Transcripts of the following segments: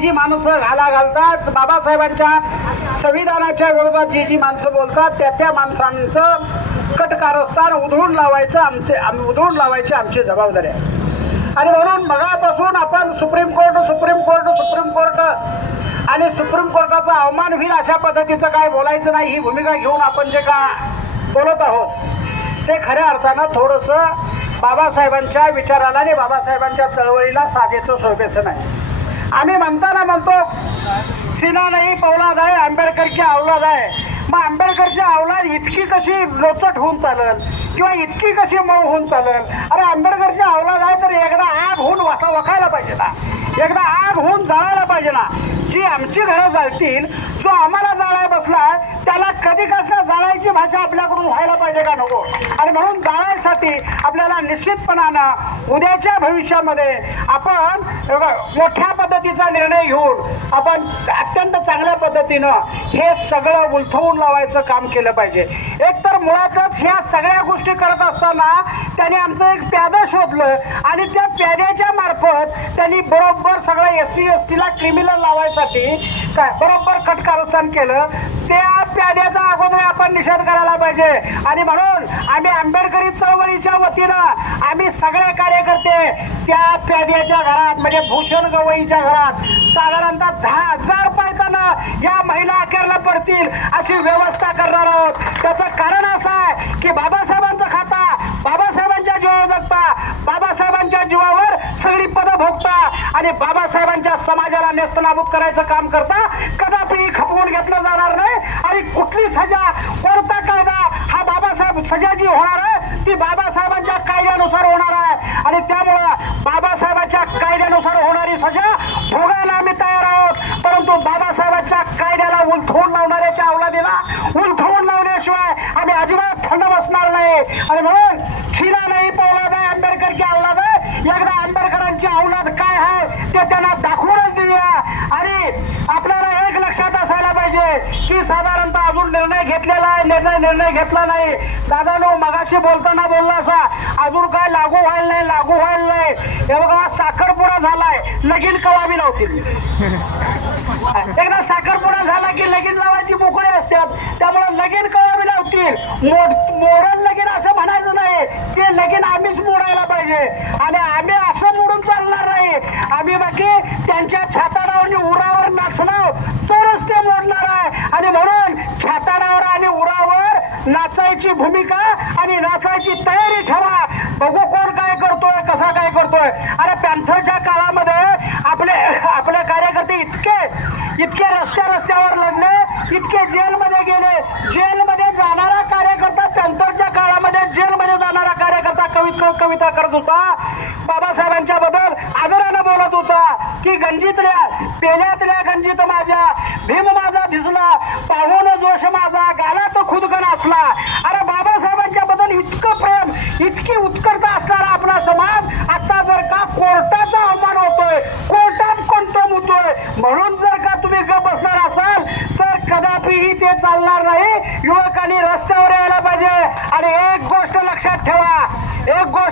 जी माणसं घालतात बाबासाहेबांच्या संविधानाच्या विरोधात जी माणसं बोलतात त्या माणसांचं कटकारस्थान उधळून लावायचं आमची जबाबदारी आहे. आणि म्हणून मगापासून आपण सुप्रीम कोर्ट आणि सुप्रीम कोर्टाचा अवमान होईल अशा पद्धतीचं काय बोलायचं नाही, ही भूमिका घेऊन आपण जे का बोलत आहोत ते खऱ्या अर्थानं थोडंसं बाबासाहेबांच्या विचाराला आणि बाबासाहेबांच्या चळवळीला साजेचं शोभेचं नाही. आम्ही म्हणतो सीना नाही पौलाद आहे, आंबेडकर की औलाद आहे. मग आंबेडकरची औलाद इतकी कशी लोचट होऊन चालेल किंवा इतकी कशी मऊ होऊन चालेल? अरे आंबेडकरची औलाद आहे तर एकदा आग होऊन वखायला पाहिजे ना, एकदा आग होऊन जाळायला पाहिजे ना. जी आमची घरं जाळतील, जो आम्हाला जाळाय बसलाय त्याला कधी कसं जाळायची भाषा आपल्याकडून व्हायला पाहिजे का नको? आणि म्हणून जाळायसाठी आपल्याला निश्चितपणानं उद्याच्या भविष्यामध्ये आपण मोठ्या पद्धतीचा निर्णय घेऊन आपण अत्यंत चांगल्या पद्धतीनं हे सगळं उलथवून लावायचं काम केलं पाहिजे. एक तर मुळातच ह्या सगळ्या गोष्टी करत असताना त्यांनी आमचं एक प्यादं शोधलं आणि त्या प्याद्याच्या मार्फत त्यांनी बरोबर सगळं SC ST ला क्रिमिनल लावायसाठी काय बरोबर कटकारस्थान केलं. त्या प्याद्याचा अगोदर आपण निषेध करायला पाहिजे. आणि म्हणून आम्ही आंबेडकरी चळवळीच्या वतीनं आम्ही सगळे कार्यकर्ते त्या प्याद्याच्या घरात म्हणजे भूषण गवईच्या घरात साधारणतः 10,000 रुपयानं या महिला अखेरला पडतील अशी व्यवस्था करणार आहोत. त्याचं कारण असं आहे की बाबासाहेबांचा खाता बाबासाहेबांच्या जीवावर जगता, बाबासाहेबांच्या जीवावर सगळी पदं भोगता आणि बाबासाहेबांच्या समाजाला नेस्तनाबूत करायचं काम करता कदापि खपवून घेतलं जाणार नाही. आणि कुठली सजा कोणता कायदा हा बाबासाहेब सजा जी होणार आहे ती बाबासाहेबांच्या कायद्यानुसार होणार आहे. आणि त्यामुळं बाबासाहेबांच्या कायद्यानुसार होणारी सजा भोगायला आम्ही तयार आहोत. परंतु बाबासाहेबांच्या कायद्याला उलथवून लावणाऱ्याच्या अवलादीला उलथवून लावल्याशिवाय आम्ही अजिबात थंड बसणार नाही. आणि म्हणून शिला नाही पौलाद आहे, आंबेडकर की औलाद आहे. एकदा आंबेडकरांची औलाद काय आहे ते त्यांना दाखवूनच देऊया. आणि आपल्याला एक लक्षात असायला पाहिजे की साधारणतः अजून निर्णय घेतलेला आहे, निर्णय घेतला नाही. दादानो मगाशी बोलताना बोलला असा अजून काय लागू व्हायला नाही. हे बघा साखरपुडा झालाय, लगीन कवा बी लावतील. एकदा साखरपुडा झाला की लगीन लावायची मोकळी असतात, त्यामुळे लगीन कवा बी लावतील. मोडण लगीन असं म्हणायचं नाही, ते लगीन आम्हीच मोडायला पाहिजे. आणि आम्ही असं मोडून चालणार नाही. आम्ही बाकी त्यांच्या छाताडावर उरावर नाचणार तरच ते मोडणार आहे. आणि म्हणून छाताडावर आणि उरावर नाचायची भूमिका आणि नाचायची तयारी ठेवा. बघू कोण काय करतोय, कसा काय करतोय. अरे पॅन्थरच्या काळामध्ये आपले कार्यकर्ते इतके रस्त्यावर लढले, इतके जेलमध्ये गेले. जेलमध्ये जाणारा कार्यकर्ता पॅन्थरच्या काळामध्ये जेलमध्ये जाणारा कार्यकर्ता कविता करत होता, बाबासाहेबांच्या बद्दल आदरानं बोलत होता की गंजीतल्या पेल्यातल्या गंजीत माझ्या भीम माझा भिजला, पाहून जोश माझा गालात खुदकन असला. अरे बाबासाहेबांच्या बद्दल इतकं प्रेम, इतकी उत्कटता असणारा आपला समाज आता जर का कोर्टाचा अवमान होतोय, कोर्टात कंटम होतोय म्हणून जर का तुम्ही गप बसणार असाल तर कदापिही ते चालणार नाही. युवकांनी रस्त्यावर यायला पाहिजे. आणि एक गोष्ट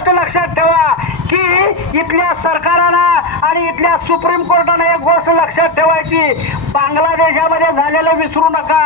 लक्षात ठेवा की इथल्या सरकारानं आणि इथल्या सुप्रीम कोर्टानं एक गोष्ट लक्षात ठेवायची, बांगलादेशामध्ये झालेलं विसरू नका.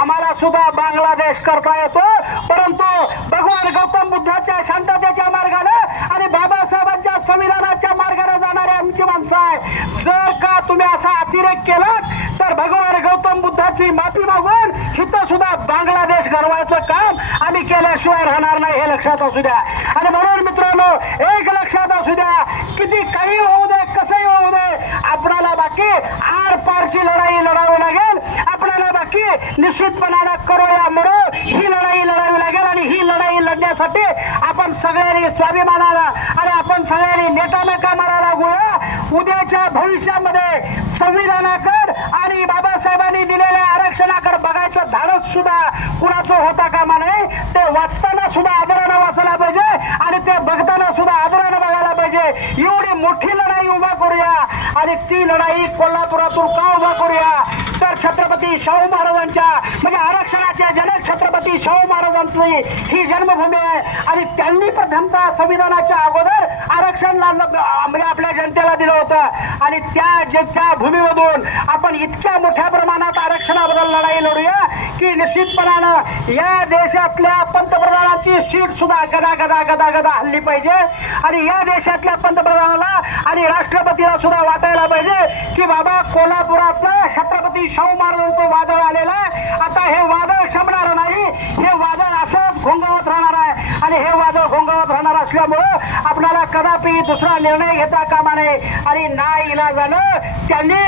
आम्हाला सुद्धा बांगलादेश करता येतो, परंतु भगवान गौतम बुद्धाच्या शांततेच्या मार्गाने आणि बाबासाहेबांच्या संविधानाच्या मार्गाने जाणारे आमची माणसं आहे. जर का तुम्ही असा अतिरेक केला तर भगवान गौतम बुद्धाची माफी मागून इथं सुद्धा बांगलादेश घडवायचं काम आम्ही केल्याशिवाय राहणार नाही, हे लक्षात असू द्या. आणि म्हणून मित्रांनो एक लक्षात असू द्या, किती काही होऊ दे, कसंही होऊ दे, आपल्याला बाकी आर पारची लढाई लढावी लागेल. आपल्याला बाकी निश्चितपणाने करूया मरो ही लढाई लढावी लागेल. आणि ही लढाई लढण्यासाठी आपण सगळ्यांनी स्वाभिमानाला आणि आपण सगळ्यांनी नेटामेका मारायला लागूया. उद्याच्या भविष्यामध्ये संविधानाकडे आणि बाबासाहेबांनी दिलेल्या आरक्षणाकडे बघायचं धाडस सुद्धा कुणाचं होता कामा नये. ते वाचताना सुद्धा आदरानं वाचायला पाहिजे आणि ते बघताना सुद्धा आदरानं बघायला पाहिजे. एवढी मोठी लढाई उभा करूया. आणि ती लढाई कोल्हापुरातून का उभा करूया तर छत्रपती शाहू महाराजांच्या म्हणजे आरक्षणाच्या जनक छत्रपती शाहू महाराजांची ही जन्मभूमी आहे. आणि त्यांनी प्रथमतः संविधानाच्या अगोदर आरक्षण म्हणजे आपल्या जनतेला दिलं होतं आणि त्या भूमीमधून आपण इतक्या मोठ्या प्रमाणात आरक्षणाबद्दल लढाई लढूया की निश्चितपणानं या देशातल्या पंतप्रधानांची सीट सुद्धा गदा गदा गदा गदा हल्ली पाहिजे आणि या देशातल्या पंतप्रधानाला आणि राष्ट्रपतीला सुद्धा वाटायला पाहिजे की बाबा कोल्हापुरातलं छत्रपती शाहू महाराजांचं वादळ आलेलं आहे. आता हे वादळ शमणार नाही, हे वादळ असंच घोंगावत राहणार आहे आणि हे वादळ घोंगावत राहणार असल्यामुळं आपल्याला कदापि दुसरा निर्णय घेता कामा नये आणि नाही इलाजानं त्यांनी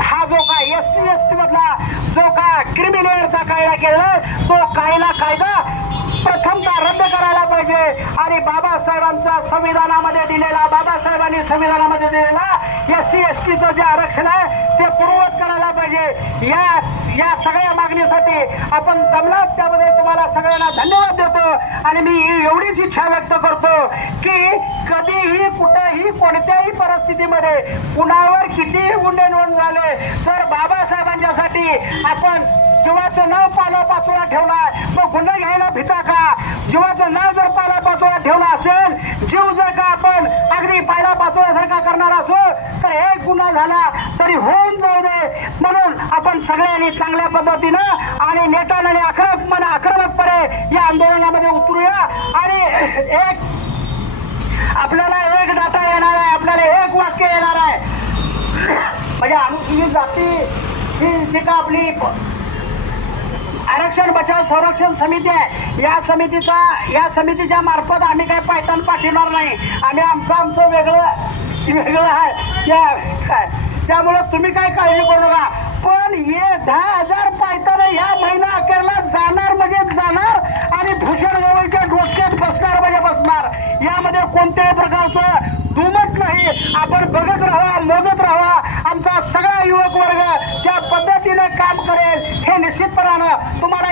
हा जो काय एसटी मधला जो काय क्रिमिनलचा कायदा केला तो कायदा प्रथमतः रद्द करायला पाहिजे आणि बाबासाहेबांच्या संविधानामध्ये दिलेला SC STचं जे आरक्षण आहे ते पूर्ववत करायला पाहिजे. या सगळ्या मागणीसाठी आपण जमलात त्याबद्दल तुम्हाला सगळ्यांना धन्यवाद देतो आणि मी एवढीच इच्छा व्यक्त करतो की कधीही कुठेही कोणत्याही परिस्थितीमध्ये कुणावर कितीही गुन्हे नोंद झाले तर बाबासाहेबांच्यासाठी आपण जीवाचं नाव पाचोळा ठेवलाय मग गुन्हा घ्यायला भिता का? जीवाचं नाव जर पाचोळा ठेवला असेल, जीव जर का आपण अगदी पाचोळ्यासारखा करणार असो तर एक गुन्हा झाला तरी होऊन जाऊ दे म्हणून आपण सगळ्यांनी चांगल्या पद्धतीनं आणि नेटाने आणि आक्रमकपणे या आंदोलनामध्ये उतरूया आणि आपल्याला एक डाटा येणार आहे, आपल्याला एक वाक्य येणार आहे. म्हणजे अनुसूचित जाती ही जी का आपली आरक्षण बचाव संरक्षण समिती आहे या समितीच्या मार्फत आम्ही काही पायतान पाठवणार नाही. आम्ही आमचं वेगळं आहे त्यामुळं तुम्ही काय काळजी करू नका. पण हे 10,000 पायतान ह्या महिना अखेरला जाणार म्हणजे जाणार आणि भूषण गवईच्या डोसक्यात बसणार म्हणजे बसणार. यामध्ये कोणत्याही प्रकारचं दुमत नाही. आपण बघत राहा, मोजत राहा. आमचा सगळा युवक वर्ग त्या पद्धतीने काम करेल हे निश्चितपणानं तुम्हाला